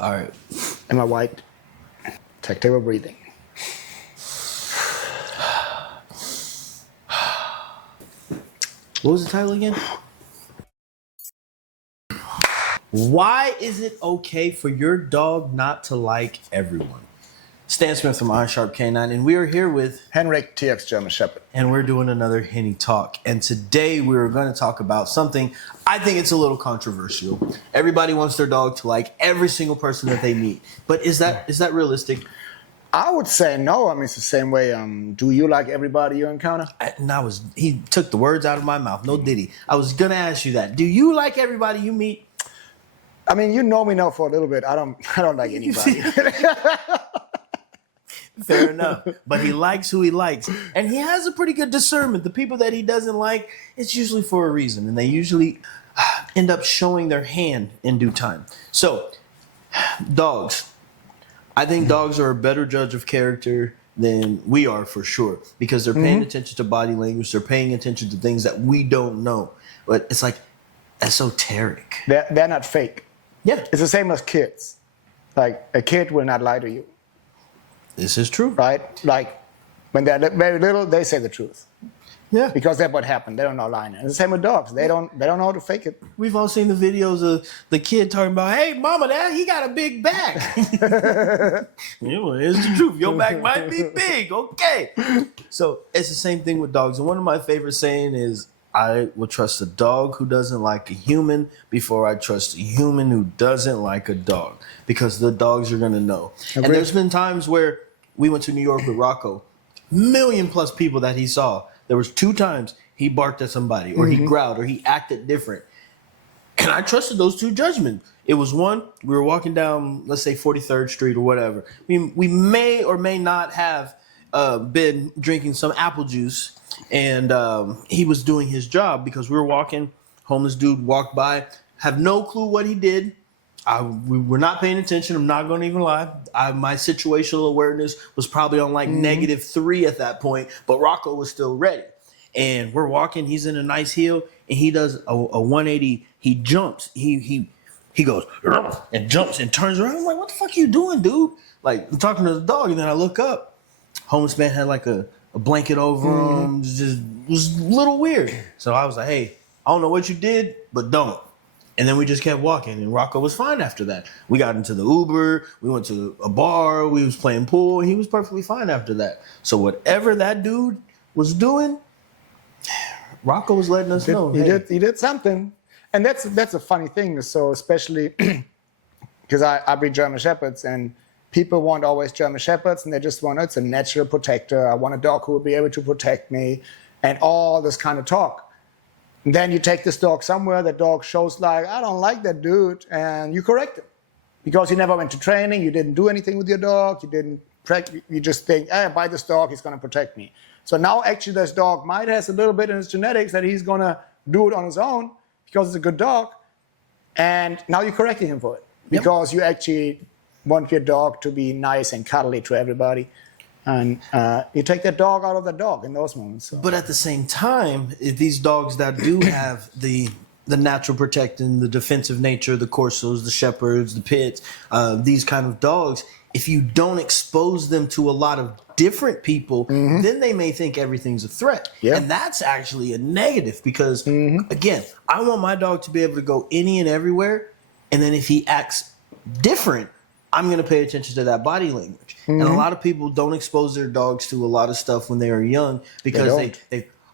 All right. Am I white? Take table breathing. What was the title again? Why is it okay for your dog not to like everyone? Stan Smith from Iron Sharp Canine, and we are here with Henrik TX German Shepherd. and we're doing another Henny Talk. And today we're going to talk about something I think it's a little controversial. Everybody wants their dog to like every single person that they meet, but is that realistic? I would say no. I mean, it's the same way. Do you like everybody you encounter? He took the words out of my mouth. No diddy. I was going to ask you that. Do you like everybody you meet? I mean, you know me now for a little bit. I don't like anybody. Fair enough. But he likes who he likes. And he has a pretty good discernment. The people that he doesn't like, it's usually for a reason. And they usually end up showing their hand in due time. So, dogs. I think dogs are a better judge of character than we are for sure. Because they're paying attention to body language. They're paying attention to things that we don't know. But it's like esoteric. They're not fake. Yeah. It's the same as kids. Like, a kid will not lie to you. This is true. Right? Like, when they're very little, they say the truth. Yeah. Because that's what happened. They don't know lying. And the same with dogs. They don't know how to fake it. We've all seen the videos of the kid talking about, hey, mama, dad, he got a big back. Yeah, well, it's the truth. Your back might be big. Okay. So it's the same thing with dogs. And one of my favorite saying is, I will trust a dog who doesn't like a human before I trust a human who doesn't like a dog. Because the dogs are going to know. Agreed. And there's been times where we went to New York with Rocco. Million plus people that he saw. There was 2 times he barked at somebody or he growled or he acted different. And I trusted those 2 judgments. It was one, we were walking down, let's say 43rd Street or whatever. We may or may not have been drinking some apple juice. And he was doing his job because we were walking. Homeless dude walked by. Have no clue what he did. We were not paying attention. I'm not going to even lie. My situational awareness was probably on like -3 at that point, but Rocco was still ready. And we're walking. He's in a nice hill, and he does a 180. He jumps. He goes and jumps and turns around. I'm like, what the fuck are you doing, dude? Like, I'm talking to the dog, and then I look up. Homeless man had like a blanket over him. It was a little weird. So I was like, hey, I don't know what you did, but don't. And then we just kept walking, and Rocco was fine after that. We got into the Uber. We went to a bar. We was playing pool. And he was perfectly fine after that. So whatever that dude was doing, Rocco was letting us know. He did something. And that's a funny thing. So especially because I breed German Shepherds, and people want always German Shepherds, and they just want, it's a natural protector. I want a dog who will be able to protect me, and all this kind of talk. And then you take this dog somewhere, the dog shows like, I don't like that dude, and you correct him. Because you never went to training, you didn't do anything with your dog, you just think, I buy this dog, he's going to protect me. So now actually this dog might have a little bit in his genetics that he's going to do it on his own because it's a good dog, and now you're correcting him for it. Because you actually want your dog to be nice and cuddly to everybody. And you take that dog out of the dog in those moments. So. But at the same time, these dogs that do have the natural protecting, the defensive nature, the Corsos, the Shepherds, the Pits, these kind of dogs, if you don't expose them to a lot of different people, then they may think everything's a threat. Yeah. And that's actually a negative because, again, I want my dog to be able to go any and everywhere. And then if he acts different, I'm going to pay attention to that body language. And a lot of people don't expose their dogs to a lot of stuff when they are young because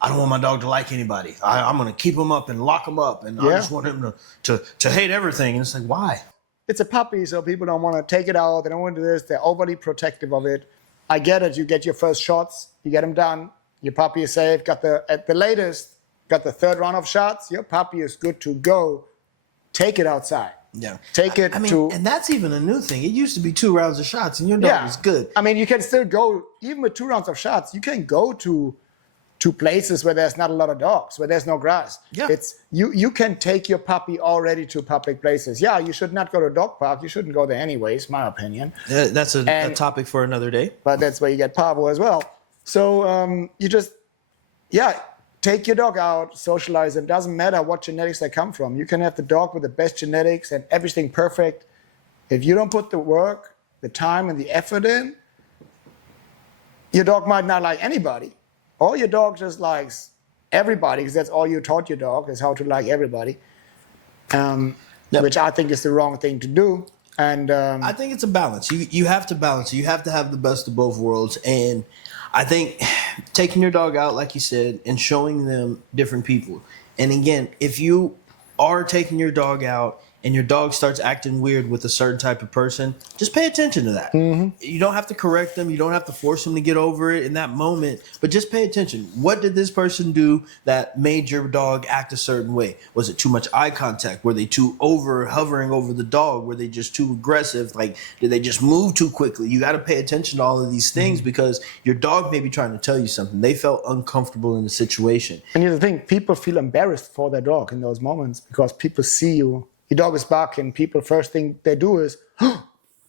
I don't want my dog to like anybody. I'm going to keep him up and lock him up. And I just want him to hate everything. And it's like, why? It's a puppy, so people don't want to take it out. They don't want to do this. They're overly protective of it. I get it. You get your first shots. You get them done. Your puppy is safe. At the latest, got the 3rd round of shots. Your puppy is good to go. Take it outside. Yeah. Take it and that's even a new thing. It used to be 2 rounds of shots and your dog was good. I mean, you can still go, even with 2 rounds of shots, you can go to places where there's not a lot of dogs, where there's no grass. Yeah. It's you can take your puppy already to public places. Yeah, you should not go to a dog park. You shouldn't go there anyways, my opinion. That's a topic for another day. But that's where you get parvo as well. So you just, take your dog out, socialize them. Doesn't matter what genetics they come from. You can have the dog with the best genetics and everything perfect. If you don't put the work, the time, and the effort in, your dog might not like anybody. Or your dog just likes everybody, because that's all you taught your dog, is how to like everybody. Which I think is the wrong thing to do. And I think it's a balance. You have to balance. You have to have the best of both worlds. And I think taking your dog out, like you said, and showing them different people. And again, if you are taking your dog out and your dog starts acting weird with a certain type of person, just pay attention to that. Mm-hmm. You don't have to correct them. You don't have to force them to get over it in that moment, but just pay attention. What did this person do that made your dog act a certain way? Was it too much eye contact? Were they too hovering over the dog? Were they just too aggressive? Like, did they just move too quickly? You got to pay attention to all of these things because your dog may be trying to tell you something. They felt uncomfortable in the situation. And here's the thing, people feel embarrassed for their dog in those moments because people see you. Your dog is barking. People, first thing they do is, oh,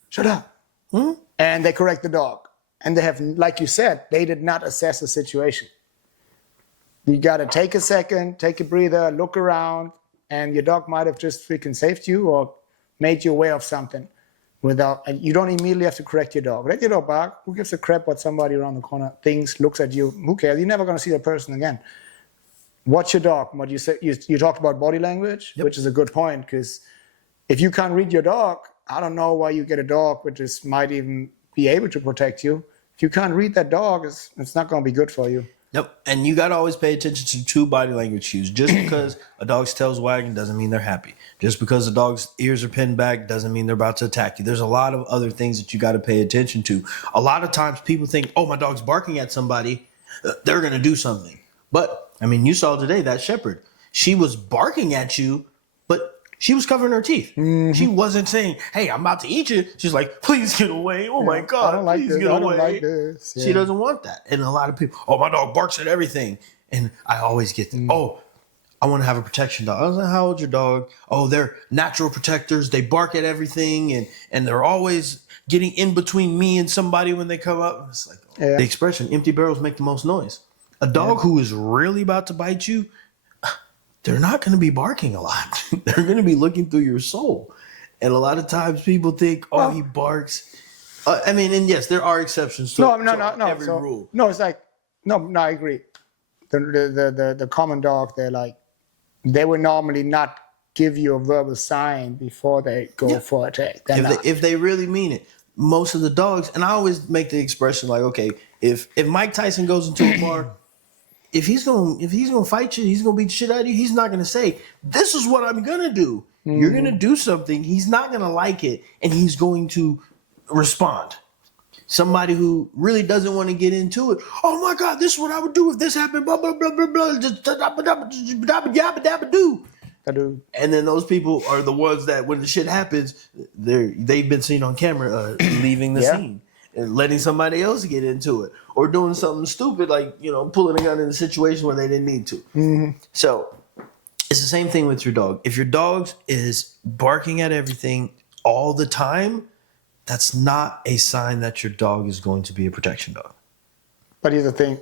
shut up. Hmm? And they correct the dog. And they have, like you said, they did not assess the situation. You got to take a second, take a breather, look around, and your dog might have just freaking saved you or made you aware of something. And you don't immediately have to correct your dog. Let your dog bark. Who gives a crap what somebody around the corner thinks, looks at you? Who cares? You're never going to see that person again. Watch your dog. What you said, you talked about body language, which is a good point, because if you can't read your dog, I don't know why you get a dog which might even be able to protect you. If you can't read that dog, it's not going to be good for you. Yep. And you got to always pay attention to 2 body language cues. Just because a dog's tail's wagging doesn't mean they're happy. Just because a dog's ears are pinned back doesn't mean they're about to attack you. There's a lot of other things that you got to pay attention to. A lot of times people think, oh, my dog's barking at somebody, they're going to do something. But, I mean, you saw today that shepherd. She was barking at you, but she was covering her teeth. Mm-hmm. She wasn't saying, hey, I'm about to eat you. She's like, please get away. Oh, my God, please get away. I don't like this. Yeah. She doesn't want that. And a lot of people, oh, my dog barks at everything. And I always get that. Oh, I want to have a protection dog. I was like, how old's your dog? Oh, they're natural protectors. They bark at everything. And they're always getting in between me and somebody when they come up. It's like the expression, empty barrels make the most noise. A dog who is really about to bite you, they're not going to be barking a lot. They're going to be looking through your soul. And a lot of times people think, oh, he barks. And yes, there are exceptions to every rule. No, it's like, no, I agree. The common dog, they would normally not give you a verbal sign before they go for attack. If they really mean it. Most of the dogs, and I always make the expression like, okay, if Mike Tyson goes into a bar, if he's gonna fight you, he's gonna beat the shit out of you, he's not gonna say, this is what I'm gonna do. Mm-hmm. You're gonna do something, he's not gonna like it, and he's going to respond. Somebody who really doesn't want to get into it, oh my God, this is what I would do if this happened, blah, blah, blah, blah, blah, yabba dabba do. And then those people are the ones that when the shit happens, they've been seen on camera leaving the scene and letting somebody else get into it or doing something stupid like, pulling a gun in a situation where they didn't need to. Mm-hmm. So it's the same thing with your dog. If your dog is barking at everything all the time, that's not a sign that your dog is going to be a protection dog. But here's the thing.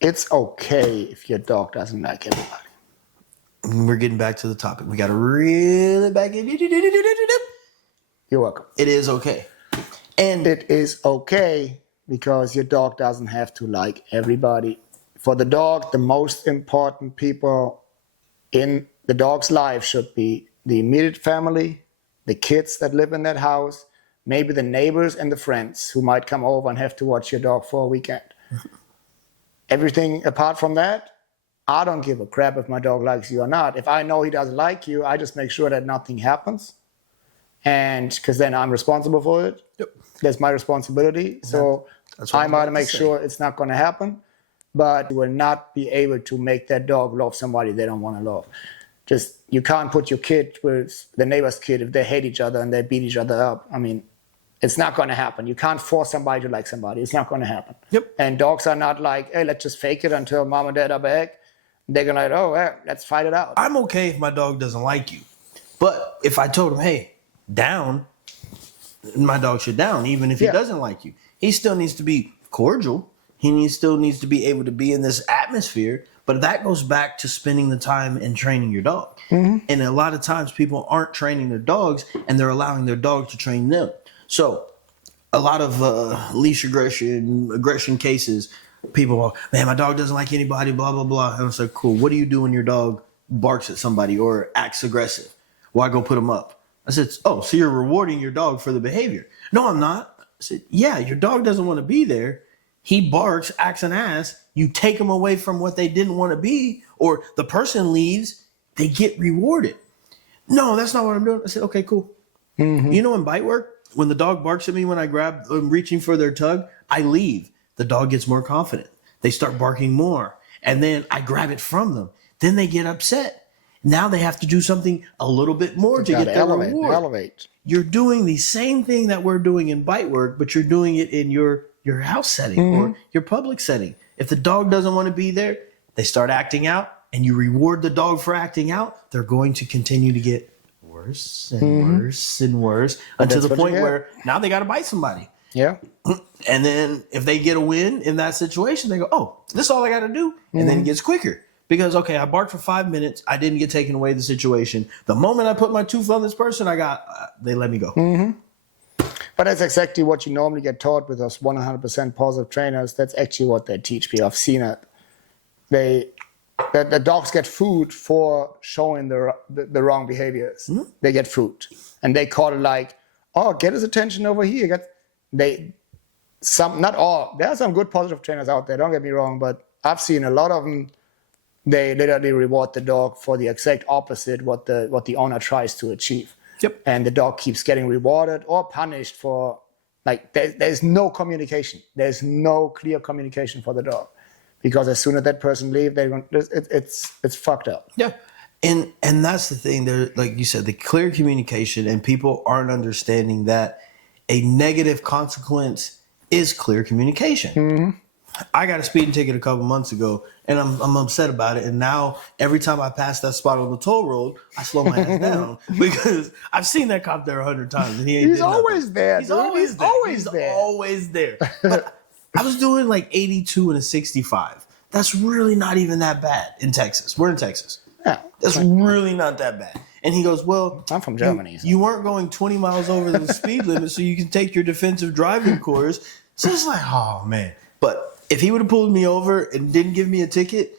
It's okay if your dog doesn't like everybody. We're getting back to the topic. We got to reel it back in. You're welcome. It is okay. And it is okay because your dog doesn't have to like everybody. For the dog, the most important people in the dog's life should be the immediate family, the kids that live in that house, maybe the neighbors and the friends who might come over and have to watch your dog for a weekend. Everything apart from that, I don't give a crap if my dog likes you or not. If I know he doesn't like you, I just make sure that nothing happens. And because then I'm responsible for it. Yep. That's my responsibility. So I might make sure it's not going to happen. But you will not be able to make that dog love somebody they don't want to love. Just, you can't put your kid with the neighbor's kid if they hate each other and they beat each other up. I mean, it's not going to happen. You can't force somebody to like somebody. It's not going to happen. Yep. And dogs are not like, hey, let's just fake it until mom and dad are back. They're going to like, oh, well, let's fight it out. I'm okay if my dog doesn't like you. But if I told him, hey, down, my dog should down, even if he doesn't like you. He still needs to be cordial. He still needs to be able to be in this atmosphere. But that goes back to spending the time and training your dog. And a lot of times people aren't training their dogs and they're allowing their dog to train them. So a lot of leash aggression cases, people are, man, my dog doesn't like anybody, blah, blah, blah. And it's like, cool. What do you do when your dog barks at somebody or acts aggressive? Why go put them up? I said, oh, so you're rewarding your dog for the behavior. No, I'm not. I said, yeah, your dog doesn't want to be there. He barks, acts an ass. You take them away from what they didn't want to be, or the person leaves, they get rewarded. No, that's not what I'm doing. I said, okay, cool. You know, in bite work, when the dog barks at me when I'm reaching for their tug, I leave. The dog gets more confident. They start barking more. And then I grab it from them. Then they get upset. Now they have to do something a little bit more to get their reward. Elevate. You're doing the same thing that we're doing in bite work, but you're doing it in your house setting or your public setting. If the dog doesn't want to be there, they start acting out, and you reward the dog for acting out, they're going to continue to get worse and worse and worse until the point where now they got to bite somebody. Yeah. And then if they get a win in that situation, they go, oh, this is all I got to do. And then it gets quicker. Because, okay, I barked for 5 minutes. I didn't get taken away the situation. The moment I put my tooth on this person, they let me go. But that's exactly what you normally get taught with those 100% positive trainers. That's actually what they teach people. I've seen it. The dogs get food for showing the wrong behaviors. They get food. And they call it like, oh, get his attention over here. Not all. There are some good positive trainers out there, don't get me wrong, but I've seen a lot of them. They literally reward the dog for the exact opposite what the owner tries to achieve. Yep. And the dog keeps getting rewarded or punished for, like, there's no communication. There's no clear communication for the dog. Because as soon as that person leaves, it's fucked up. Yeah. And that's the thing. There, like you said, the clear communication, and people aren't understanding that a negative consequence is clear communication. I got a speeding ticket a couple months ago, and I'm upset about it. And now every time I pass that spot on the toll road, I slow my ass down because I've seen that cop there 100 times, and he's always there. He's always there. But I was doing like 82 and a 65. That's really not even that bad in Texas. We're in Texas. Yeah, that's really not that bad. And he goes, well, I'm from Germany. You weren't going 20 miles over the speed limit, so you can take your defensive driving course. So it's like, oh, man. But if he would have pulled me over and didn't give me a ticket,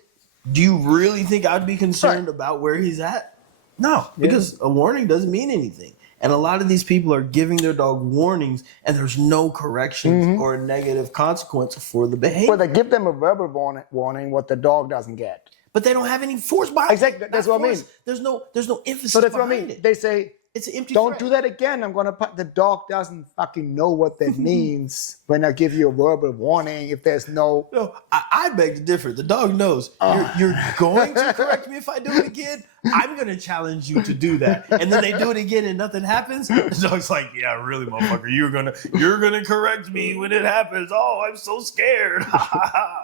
do you really think I'd be concerned about where he's at? No, because a warning doesn't mean anything. And a lot of these people are giving their dog warnings, and there's no corrections or a negative consequence for the behavior. Well, they give them a verbal warning what the dog doesn't get. But they don't have any force behind it. Exactly. That's what I mean. There's no emphasis so that's behind what I mean. it. They say, it's an empty don't threat. do that again. I'm going to put the dog doesn't fucking know what that means when I give you a verbal warning. If there's no. No, I beg to differ. The dog knows. You're going to correct me if I do it again. I'm going to challenge you to do that. And then they do it again and nothing happens. The dog's like, yeah, really, motherfucker. You're gonna correct me when it happens. Oh, I'm so scared.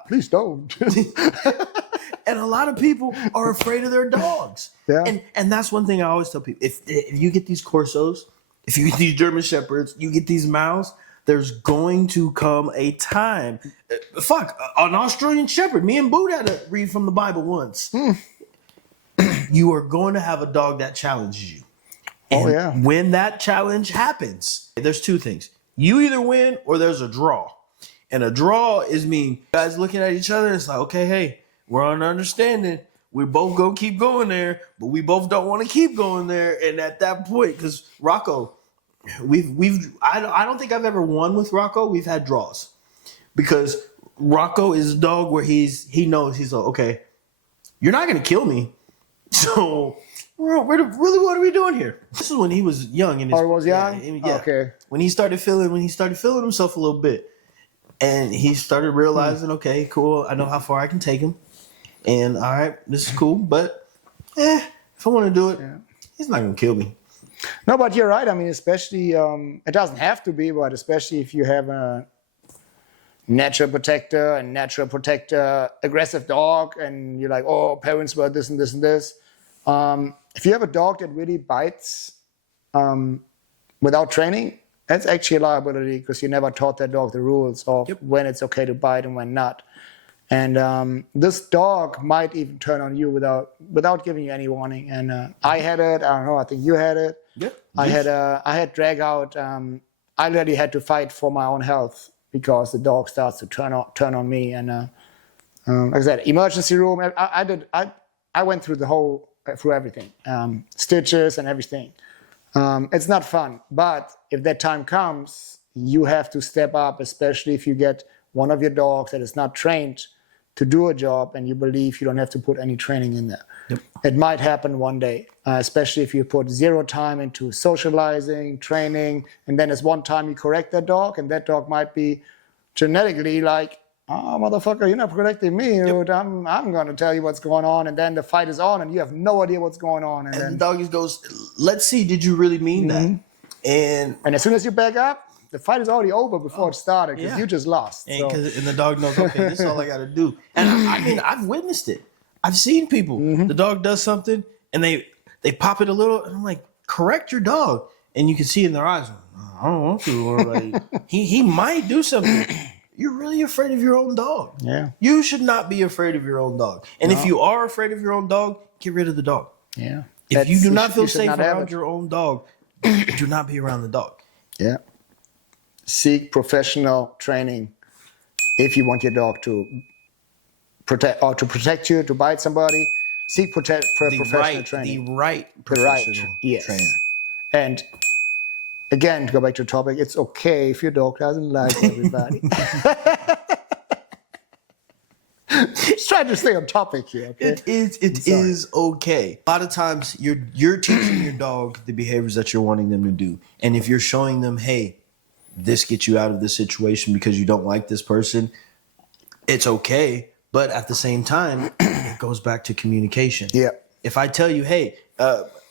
Please don't. And a lot of people are afraid of their dogs. Yeah. And that's one thing I always tell people. If you get these Corsos, if you get these German Shepherds, you get these Mouse, there's going to come a time. An Australian Shepherd. Me and Boot had to read from the Bible once. You are going to have a dog that challenges you. And when that challenge happens, there's two things. You either win or there's a draw. And a draw is guys looking at each other. It's like, okay, hey, we're on understanding. We're both going to keep going there, but we both don't want to keep going there. And at that point, because Rocco, I don't think I've ever won with Rocco. We've had draws because Rocco is a dog where he knows he's like, okay, you're not going to kill me. So really, what are we doing here? This is when he was young. He was young? Yeah. Okay. When he started feeling himself a little bit. And he started realizing, okay, cool, I know how far I can take him. And all right, this is cool, but if I want to do it, he's not going to kill me. No, but you're right. I mean, especially, it doesn't have to be, but especially if you have a natural protector, aggressive dog, and you're like, oh, parents were this and this and this. If you have a dog that really bites without training, that's actually a liability because you never taught that dog the rules of when it's okay to bite and when not. And this dog might even turn on you without giving you any warning. And I had it. I don't know. I think you had it. Yeah. I had drag out. I literally had to fight for my own health because the dog starts to turn on me. And like I said, emergency room. I went through through everything, stitches and everything. It's not fun, but if that time comes, you have to step up, especially if you get one of your dogs that is not trained to do a job and you believe you don't have to put any training in there. Yep. It might happen one day, especially if you put zero time into socializing, training, and then there's one time you correct that dog, and that dog might be genetically like, oh, motherfucker, you're not protecting me. Dude. I'm going to tell you what's going on. And then the fight is on and you have no idea what's going on. And then the dog goes, let's see, did you really mean that? And as soon as you back up, the fight is already over before it started because you just lost. And the dog knows, okay, this is all I got to do. And I mean, I've witnessed it. I've seen people. The dog does something and they pop it a little. And I'm like, correct your dog. And you can see in their eyes, I don't want to. Or like, he might do something. You're really afraid of your own dog. Yeah. You should not be afraid of your own dog. And if you are afraid of your own dog, get rid of the dog. Yeah. If you do not feel safe around your own dog, do not be around the dog. Yeah. Seek professional training if you want your dog to protect you, to bite somebody. Seek professional training. The right professional trainer. And again, to go back to the topic, it's okay if your dog doesn't like everybody. Just trying to stay on topic here. Okay? It is okay. A lot of times you're teaching your dog the behaviors that you're wanting them to do. And if you're showing them, hey, this gets you out of this situation because you don't like this person, it's okay. But at the same time, it goes back to communication. Yeah. If I tell you, hey,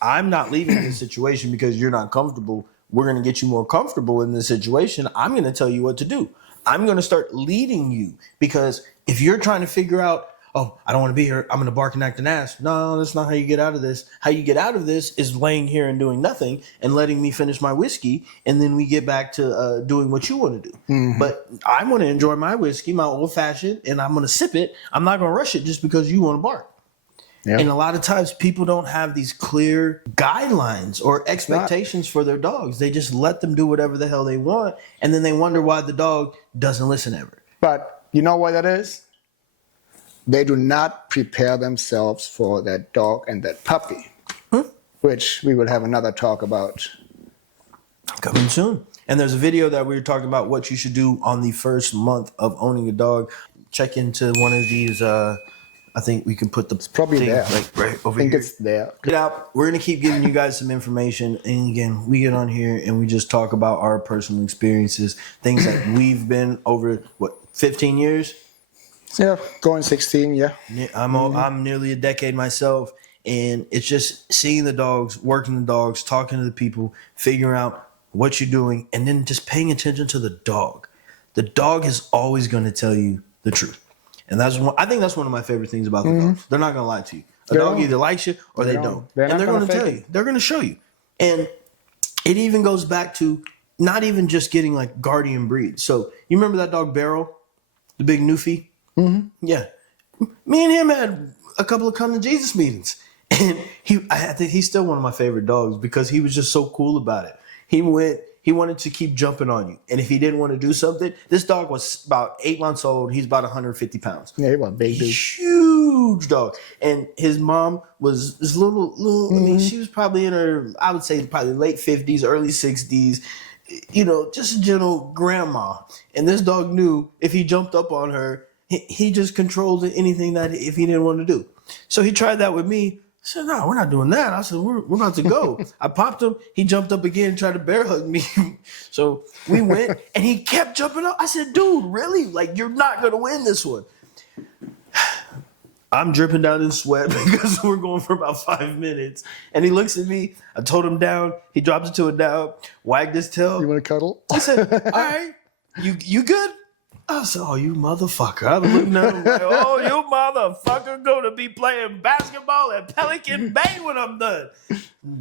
I'm not leaving this situation because you're not comfortable, we're going to get you more comfortable in this situation, I'm going to tell you what to do. I'm going to start leading you, because if you're trying to figure out, oh, I don't want to be here, I'm going to bark and act an ass. No, that's not how you get out of this. How you get out of this is laying here and doing nothing and letting me finish my whiskey. And then we get back to doing what you want to do. Mm-hmm. But I want to enjoy my whiskey, my old fashioned, and I'm going to sip it. I'm not going to rush it just because you want to bark. Yep. And a lot of times people don't have these clear guidelines or expectations for their dogs. They just let them do whatever the hell they want. And then they wonder why the dog doesn't listen ever. But you know what that is? They do not prepare themselves for that dog and that puppy, which we will have another talk about. Coming soon. And there's a video that we were talking about what you should do on the first month of owning a dog. Check into one of these. I think we can put the probably thing there. Like right over here. I think it's there. Get out. We're going to keep giving you guys some information. And again, we get on here and we just talk about our personal experiences, things that we've been over, 15 years? Yeah, going 16, yeah. I'm nearly a decade myself, and it's just seeing the dogs, working the dogs, talking to the people, figuring out what you're doing, and then just paying attention to the dog. The dog is always going to tell you the truth. And I think that's one of my favorite things about the dogs. They're not going to lie to you. A dog either likes you or they don't. And they're going to tell you. They're going to show you. And it even goes back to not even just getting like guardian breeds. So you remember that dog Beryl, the big Newfie? Mm-hmm. Yeah. Me and him had a couple of come to Jesus meetings. And I think he's still one of my favorite dogs because he was just so cool about it. He wanted to keep jumping on you. And if he didn't want to do something, this dog was about 8 months old. He's about 150 pounds. Yeah, he was a big dude. Huge dog. And his mom was this little I mean, she was probably in her, I would say probably late 50s, early 60s. You know, just a gentle grandma. And this dog knew if he jumped up on her, he just controlled anything that if he didn't want to do. So he tried that with me. I said, no, we're not doing that. I said, we're about to go. I popped him. He jumped up again and tried to bear hug me. So we went, and he kept jumping up. I said, dude, really? Like, you're not going to win this one. I'm dripping down in sweat because we're going for about 5 minutes. And he looks at me. I told him down. He drops it to a down, wagged his tail. You want to cuddle? I said, all right, you good? I said, oh, you motherfucker. I was looking at him like, oh, you motherfucker going to be playing basketball at Pelican Bay when I'm done.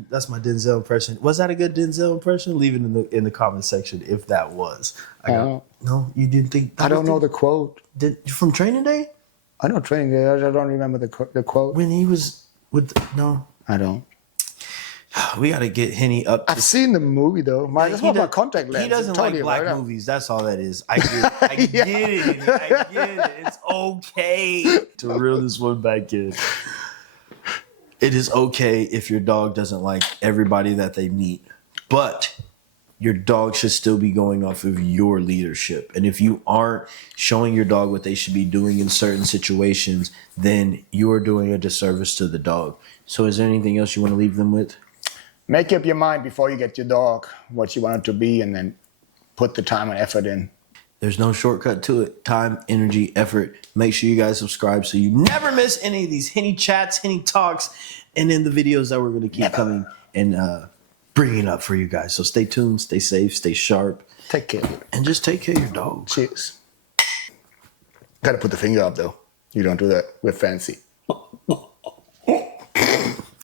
That's my Denzel impression. Was that a good Denzel impression? Leave it in the comment section if that was. No, you didn't think that I don't know the quote. From Training Day? I know Training Day. I don't remember the quote. When he was with... No. I don't. We got to get Henny up. I've seen the movie though. That's what my contact lens. He doesn't like black movies. That's all that is. I get it. I get it. It's okay to reel this one back in. It is okay if your dog doesn't like everybody that they meet, but your dog should still be going off of your leadership. And if you aren't showing your dog what they should be doing in certain situations, then you are doing a disservice to the dog. So is there anything else you want to leave them with? Make up your mind before you get your dog what you want it to be, and then put the time and effort in. There's no shortcut to it. Time, energy, effort. Make sure you guys subscribe so you never miss any of these Henny chats, Henny talks, and then the videos that we're going to keep coming and bringing up for you guys. So stay tuned, stay safe, stay sharp. Take care. And just take care of your dog. Cheers. Gotta put the finger up though. You don't do that. We're fancy.